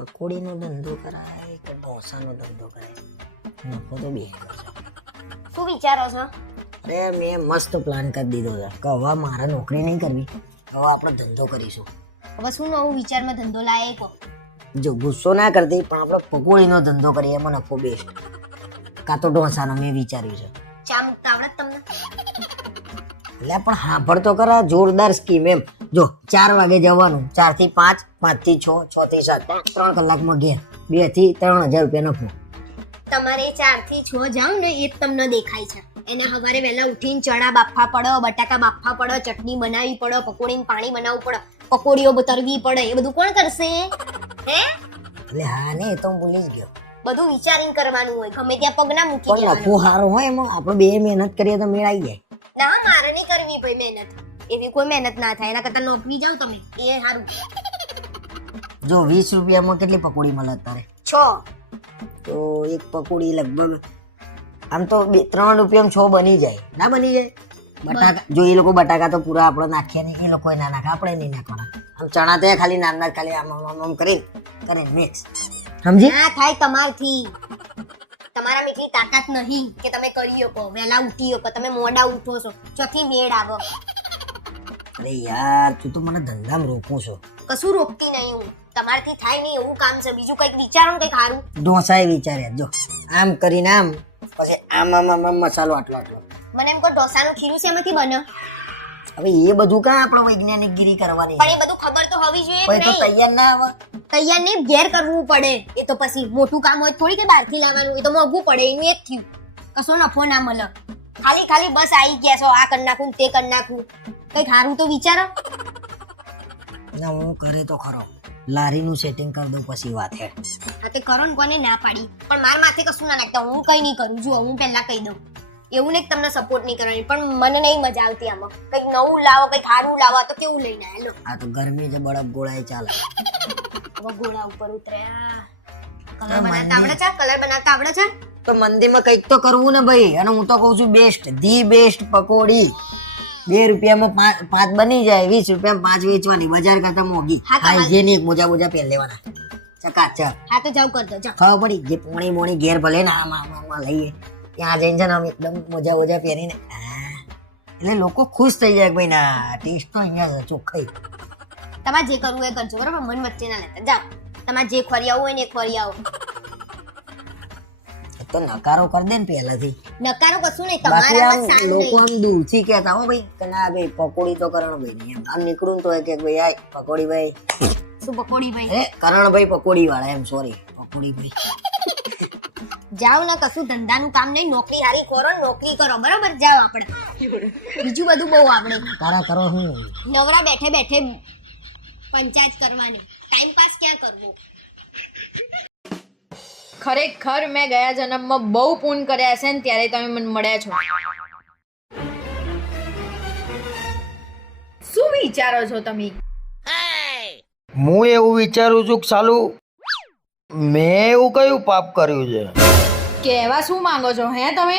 પકોડીનો ધંધો કરાય કે ઢોસાનો ધંધો કરાય? નફો તો બે શું વિચારો છો? અરે મેં મસ્ત પ્લાન કરી દીધો છે. કે હવે મારે નોકરી નહીં કરવી. હવે આપણે ધંધો કરીશું. હવે શું નવું વિચારમાં ધંધો લાયે કહો જો ગુસ્સો ના કરતી પણ આપણે પકોડીનો ધંધો કરીએ એમાં નફો બેસ્ટ. કાં તો ઢોસાનો મેં વિચાર્યું છે. ચા મુકતા આવડે તમને? એટલે પણ હાંભળ તો કરા જોરદાર સ્કીમ એમ. જો ચાર વાગે જવાનું. ચારથી પાંચ પાંચથી છ છ થી સાત ત્રણ કલાકમાં ઘેર. બેથી ત્રણ હજાર રૂપિયા નફો. તમારે ચારથી છ જાવ ને એ જ તમને દેખાય છે. એને સવારે વહેલા ઉઠીને ચણા બાફા પડો બટાકા બાફા પડો ચટણી બનાવી પડો પકોડીને પાણી બનાવવું પડે પકોડીઓ તરવી પડે એ બધું કોણ કરશે? હે? એટલે હા ને એ તો હું ભૂલી જ ગયો. બધું વિચારીને કરવાનું હોય. ગમે ત્યાં પગ ના મૂકી પણ નફો સારો હોય એમાં. આપણે બે મહેનત કરીએ તો મેળ આવી જાય. ના મારે નહીં કરવી ભાઈ મહેનત. એવી કોઈ મહેનત ના થાય એના કરતા નોકરી જાઓ તમે. એ સારું જો વીસ રૂપિયામાં કેટલી પકોડી મળે અત્યારે? છ. તો એક પકોડી લગભગ આમ તો બે ત્રણ રૂપિયામાં છ બની જાય. ના બની જાય? બટાકા જો એ લોકો બટાકા તો પૂરા આપણે નાખીએ ને એ લોકો ના નાખે આપણે નહીં નાખવાના. આમ ચણા તો ખાલી નાના ખાલી આમ આમ આમ કરીને કરે મિક્સ સમજી? ના થાય તમારથી. તમારામાં એટલી તાકાત નહીં કે તમે કરી શકો વહેલા ઉઠી શકો તમે મોડા ઉઠો છો. ચોથી મેળ આવો. અરે યાર તું તો મને ધંધામાં રોકું છો. કશું રોકતી નહીં હું. તમારથી થાય નહીં એવું કામ છે. બીજું કંઈક વિચારો કંઈક સારું ઢોસાય વિચાર્યા. જો આમ કરીને આમ પછી આમ આમ આમ મસાલો આટલો આટલો. મને એમ કહો ઢોસાનું ખીરું શેમાંથી બને? હવે એ બધું કાં આપણે વૈજ્ઞાનિક ગીરી કરવાની? પણ એ બધું ખબર તો હોવી જોઈએ પછી કે તો તૈયાર ના આવે. તૈયાર ને ઘેર કરવું પડે. એ તો પછી મોટું કામ હોય થોડી કે બહારથી લાવવાનું. એ તો મોંઘું પડે એનું એક થયું. કશો નફો ના મળે. ખાલી ખાલી બસ આવી ગયા છો. આ કરી નાખું તે કરી નાખું. કંઈક સારું તો વિચારો. ના હું ઘરે તો ખરો. લારીનું સેટિંગ કરી દઉં પછી વાત હે. હા તે કરો ને કોને ના પાડી. પણ માર માથે કશું ના નાખતા. હું કઈ નહીં કરું. જો હું પહેલા કહી દઉં. એવું નહીં તમને સપોર્ટ નહીં કરવાની પણ મને નહીં મજા આવતી આમાં. કંઈક નવું લાવો કંઈક સારું લાવો તો કેવું લઈને આવેલો આ તો ગરમી છે બળફ ગોળાએ ચાલે. હવે ગોળા ઉપર ઉતર્યા કલર બનાવતા આવડે છે કલર બનાવતા આવડે છે? તો મંદિરમાં કંઈક તો કરવું ને ભાઈ. અને હું તો કહું છું બેસ્ટ ધી બેસ્ટ પકોડી. બે રૂપિયામાં પાંચ પાંચ બની જાય વીસ રૂપિયામાં પાંચ વેચવાની બજાર કરતા મોંઘી. હાઇજેનિક મોજા મોજા પહેર લેવાના. ચકાચક હા તો જાવ કરતો જાવ. ખબર પડી જે પોણી મોણી ઘેર ભલે ને આમ આમ આમ લઈએ. ત્યાં જઈને છે ને આમ એકદમ મોજા મોજા પહેરીને એટલે લોકો ખુશ થઈ જાય ભાઈ ના ટેસ્ટ તો અહીંયા ચોખ્ખાઈ. તમારે જે કરવું એ કરજો બરાબર? મન વચ્ચે ના લેતા જાઓ. તમારે જે ખોરી આવું હોય ને એ ખોરી આવો. તો નકારો કરી દે ને પહેલાથી. નકારો કશું નહીં બાકી તમારા આમ લોકો આમ દૂરથી કહેતા હો ભાઈ કે ના ભાઈ પકોડી તો કરણભાઈ ની એમ. આમ નીકળું તો એ કે ભાઈ આય પકોડી ભાઈ. શું પકોડી ભાઈ? હે કરણભાઈ પકોડી વાળા એમ સોરી પકોડી ભાઈ. જાઓ ને કશું ધંધાનું કામ નહીં નોકરી હારી કરો નોકરી કરો બરાબર? જાઓ આપણે. બીજું બધું બહુ આપણે તારા કરો હું નવરા બેઠે બેઠે પંચાયત કરવાની. ટાઈમ પાસ ક્યાં કરવો? ખરેખર મેં ગયા જન્મમાં બહુ પૂન કર્યા છે ને ત્યારે તમે મને મળ્યા છો. શું વિચારો છો તમે? હું એવું વિચારું છું કે સાલું મેં એવું કયું પાપ કર્યું છે? કેવા શું માંગો છો હે તમે?